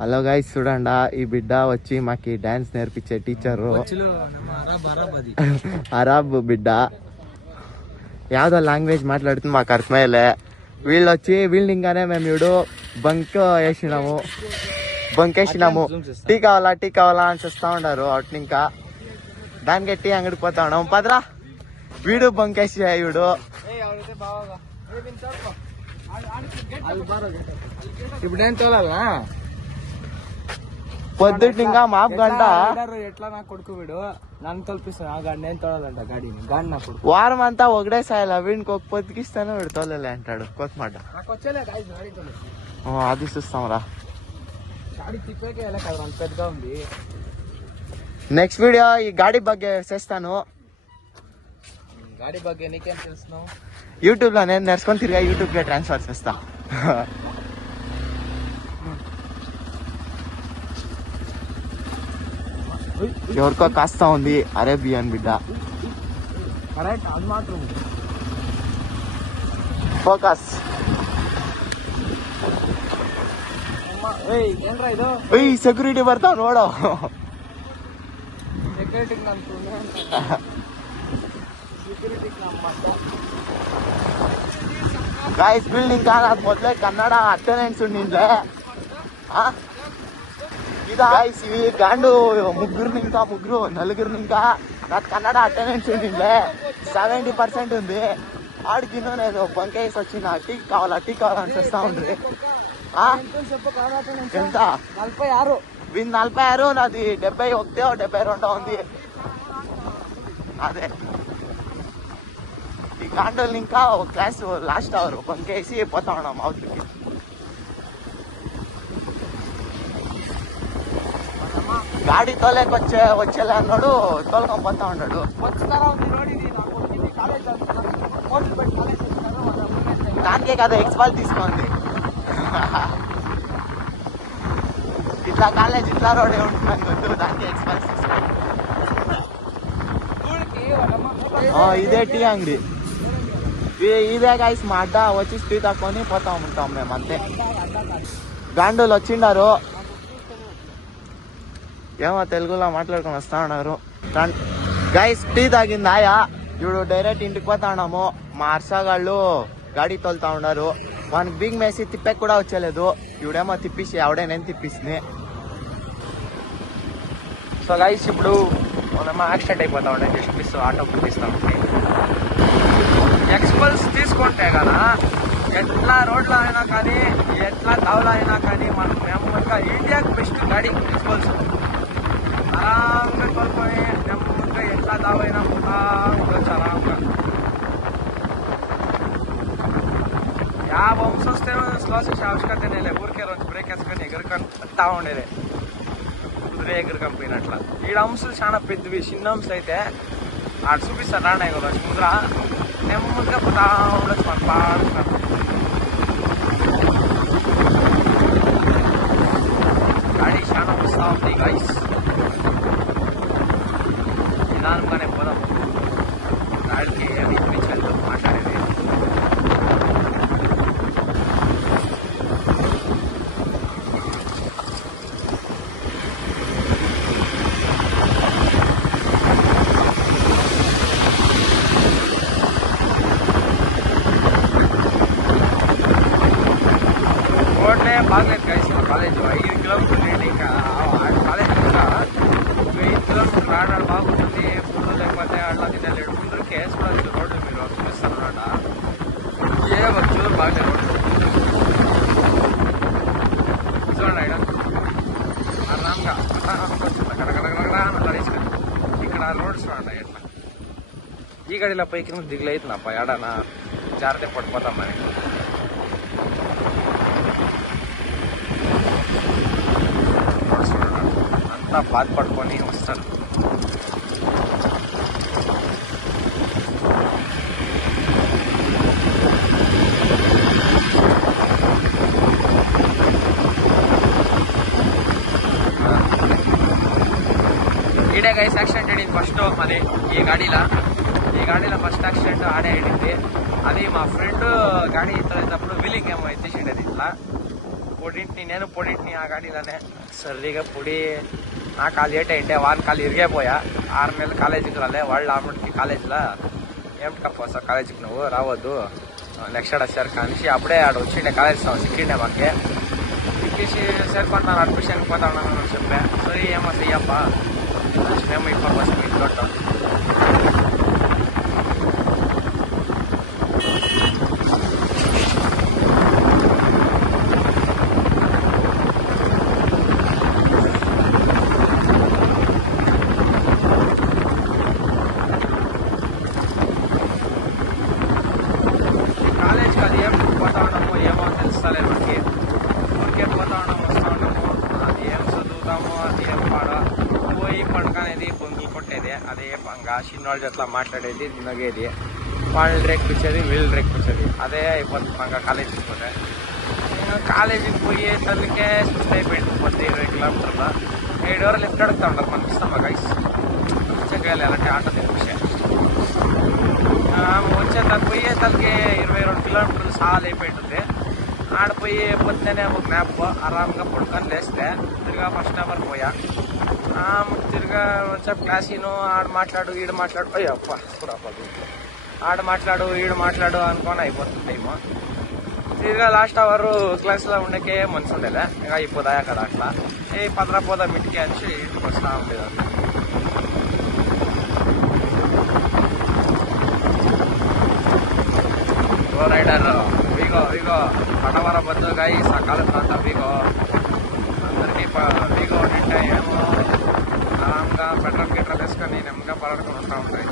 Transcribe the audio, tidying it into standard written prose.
Hello guys చూడండి, ఈ బిడ్డ వచ్చి మాకి డాన్స్ నేర్పించే టీచరు. అరబ్ బిడ్డ యావదో లాంగ్వేజ్ మాట్లాడుతుంది, మాకు అర్థమయ్యలే. వీళ్ళు వచ్చి వీళ్ళు ఇంకానే మేము ఇప్పుడు బంక్ వేసినాము టీ కావాలా అని చూస్తా ఉన్నారు. అటు ఇంకా దానికి టీ అంగడికి పోతా ఉన్నాము. పదరా వీడు బంక్ వేసి వీడు ఇప్పుడు ఏం తోలాలా పొద్దుటి ఇంకా మాప్ గంట ఎట్లా నా కొడుకు వీడు నన్ను తోల్పిస్తాను. ఆ గాడి నేను తోలాలంట గాడిని గాడి నా కొడుకు. వారం అంతా ఒకటే సాయలా వీడికి ఒక పొద్దుకిస్తాను వీడు తోలలే అంటాడు. కొత్త మాట అది చూస్తాం రా. గాడి తిప్పేకే కదా అంత పెద్దగా ఉంది. నెక్స్ట్ వీడియో ఈ గాడి ಬಗ್ಗೆ చేస్తాను. గాడి ಬಗ್ಗೆ నీకేం తెలుస్తున్నావు? యూట్యూబ్ లో నేను నేర్చుకొని తిరిగా యూట్యూబ్ కి ట్రాన్స్ఫర్ చేస్తా. ఎవరికో కాస్తా ఉంది అరేబియన్ బిడ్డ. ఫోకస్ సెక్యూరిటీ ಬರ್ತಾವ ನೋಡೋ. ಗೈಸ್ ಬಿಲ್ಡಿಂಗ್ ಕಾಣದ್ ಮೊದ್ಲೇ ಕನ್ನಡ ಅಟೆಂಡೆನ್ಸ್ ఉండిందే. ఇదా గైస్ ఇవి గాండు ముగ్గురు నలుగురిని ఇంకా నాకు కన్నడ అటెండెన్స్ ఉండిందే 70% ఉంది. ఆడికి నేను బంకేసి వచ్చిన టీ కావాలా అని చూస్తా ఉండ్రి. ఎంత 46 వీళ్ళు 46, నాది 71 72 ఉంది. అదే ఈ గాండోలు ఇంకా ఒక క్లాస్ లాస్ట్ అవర్ బంకేసి పోతా ఉన్నాం అవుట్కి. గాడి వచ్చేలే అన్నాడు, తోలుకొని పోతా ఉన్నాడు. దానికే కదా ఎక్స్పాల్ తీసుకోండి. ఇట్లా కాలేజ్ ఇట్లా రోడ్ ఉంటుందని వద్దు, దానికే ఎక్స్పాల్ తీసుకోండి. ఇదే టీ అంగడి, ఇదే గైస్ మా అడ్డ. వచ్చి టీ తక్కువని పోతా ఉంటాం మేము అంతే. గాండోలు వచ్చిండారు, ఏమో తెలుగులో మాట్లాడుకొని వస్తా ఉన్నారు. గైస్ టీ తాగింది ఆయా. ఇప్పుడు డైరెక్ట్ ఇంటికి పోతా ఉన్నాము. మా హర్షగాళ్ళు గాడి తోలుతా ఉన్నారు. మనకి బిగ్ మేసి తిప్పకి కూడా వచ్చేలేదు. ఇవిడేమో తిప్పిసి ఆవిడే నేను తిప్పిస్తుంది. సో గైస్ ఇప్పుడు మనం యాక్సిడెంట్ అయిపోతా ఉండే చూపిస్తూ ఆటో పంపిస్తా ఉంటే ఎక్స్పల్స్ తీసుకుంటే కదా ఎట్లా రోడ్లో అయినా కానీ ఎట్లా దావులో అయినా కానీ మనం నెమ్మదిగా ఇండియాకి బెస్ట్ గాడి ఎక్స్పల్స్. ఆరాంగా తోలుకొని నెమ్మదిగా ఎట్లా దావైనా ఉండొచ్చు ఆరాంగా. ಯಾವ ಅಂಶ వస్తే స్లో చేసే ఆవశ్యకతనే లేదు. ఊరికే రోజు బ్రేక్ వేసుకొని ఎగురుకొని వస్తా ఉండేది, కుదిరే ఎగురుకొని. ఈ అంశాలు చాలా పెద్దవి, చిన్న అంశాలు అయితే ఆడ చూపిస్తారు రాండి రోజు ముందర నెమ్మదిగా పోతా ఉండొచ్చు. మన పాడుతున్నాం గాడి చాలా వస్తూ ఉంది గైస్. నిదానంగానే పోదాం. గాడికి అది ఇప్పించాలి మాట్లాడేది. రోడ్లే బాగలేదు గైస్. కాలేజ్ 5 కిలోమీటర్లు ఏంటి ఇంకా కాలేజ్ కూడా 5 కిలోమీటర్లు రావడానికి బాగుంటుంది. ఫుడ్ లేకపోతే అట్లా తినలేడు. ముందరికి వేసుకోవచ్చు రోడ్డు. మీరు చూపిస్తారు అన్నమాట. ఏ వచ్చు బాగలేదు రోడ్డు చూడండి. ఇక్కడ రామ్గా ఇక్కడ రోడ్స్ చూడండి ఎట్లా. ఈ గడిలో పైకి దిగులు అవుతుందప్ప. ఏడనా జాగ్రత్త పడిపోతాం మరి. అంతా బాధపడుకొని వస్తారు. ఈడే గైస్ యాక్సిడెంట్ అయింది ఫస్ట్. అది ఈ గాడిలో ఫస్ట్ యాక్సిడెంట్ ఆడే అయింది. అది మా ఫ్రెండ్ గాడి తోలేటప్పుడు వీలింగ్ ఏమో ఎత్తేసిండేది. ఇట్లా పొడింటిని నేను పొడింటిని ఆ గాడిలోనే సరిగా పొడి నా కాలు ఏట అంటే వాన్ కాలు ఇరిగిపోయా 6 నెలలు కాలేజీకి రాలే వాళ్ళు ఆమెకి కాలేజీలో ఏమిటప్ప సార్ కాలేజీకి నువ్వు రావద్దు నెక్స్ట్ వచ్చారు కానీ అప్పుడే ఆడ వచ్చిండే కాలేజ్ సిక్కిండే మాకే సిక్కేసి సరిపడినాను అడ్మిషన్కి పోతా ఉన్నాను చెప్పా సరే ఏమో చెయ్యప్ప మేము ఇన్ఫర్మేషన్ ఇంట్లో కాలేజ్కి అది ఏం పోతా ఉన్నామో ఏమో తెలుస్తలే మనకి ఊరికే పోతా ఉన్నాము వస్తూ ఉన్నాము అది ఏం చదువుతామో అది ఏం పాడో పోయి పడుకునేది బొంగులు కొట్టేది అదే పంగా చిన్నవాళ్ళ జట్లా మాట్లాడేది నగేది వాళ్ళు రేక్పించేది వీళ్ళు రేక్పించేది అదే అయిపోతుంది పంగా కాలేజీకి పోతే కాలేజీకి పోయి తల్లికే సుస్థ అయిపోయింది 20 కిలోమీటర్ల 7 వరకు లిఫ్ట్ అడుగుతా ఉంటారు మనకి ఇస్తామా గైస్ మంచిగా ఎలాంటి ఆట తెప్పించే వచ్చే తను పోయే తనకి 22 కిలోమీటర్లు సాల్ అయిపోయింటుంది ఆడిపోయి పొద్దునే ఒక మ్యాప్ ఆరాంగా పడుకొని లేస్తే తిరిగా ఫస్ట్ నెంబర్ పోయా తిరిగా వచ్చా క్లాసీను ఆడ మాట్లాడు ఈడు మాట్లాడు అయ్యో అప్ప ఆడ మాట్లాడు ఈడు మాట్లాడు అనుకొని అయిపోతుంది టైము తిరిగా లాస్ట్ అవర్ క్లాస్లో ఉండకే మనసు ఉండేదా ఇంకా అయిపోదాయా కదా అట్లా ఏ 15 పోదాం ఇంటికి అని ఇంటికి వస్తూ ఉండేది రైడర్ విగో పడవర బద్దు గాయ సకాల ప్రాంత విగో అందరినీ విగో నింటే ఏమో ఆరాంగా పెట్రోల్ గిట్రల్ వేసుకొని నెమ్మదిగా పడుకొని వస్తూ ఉంటాయి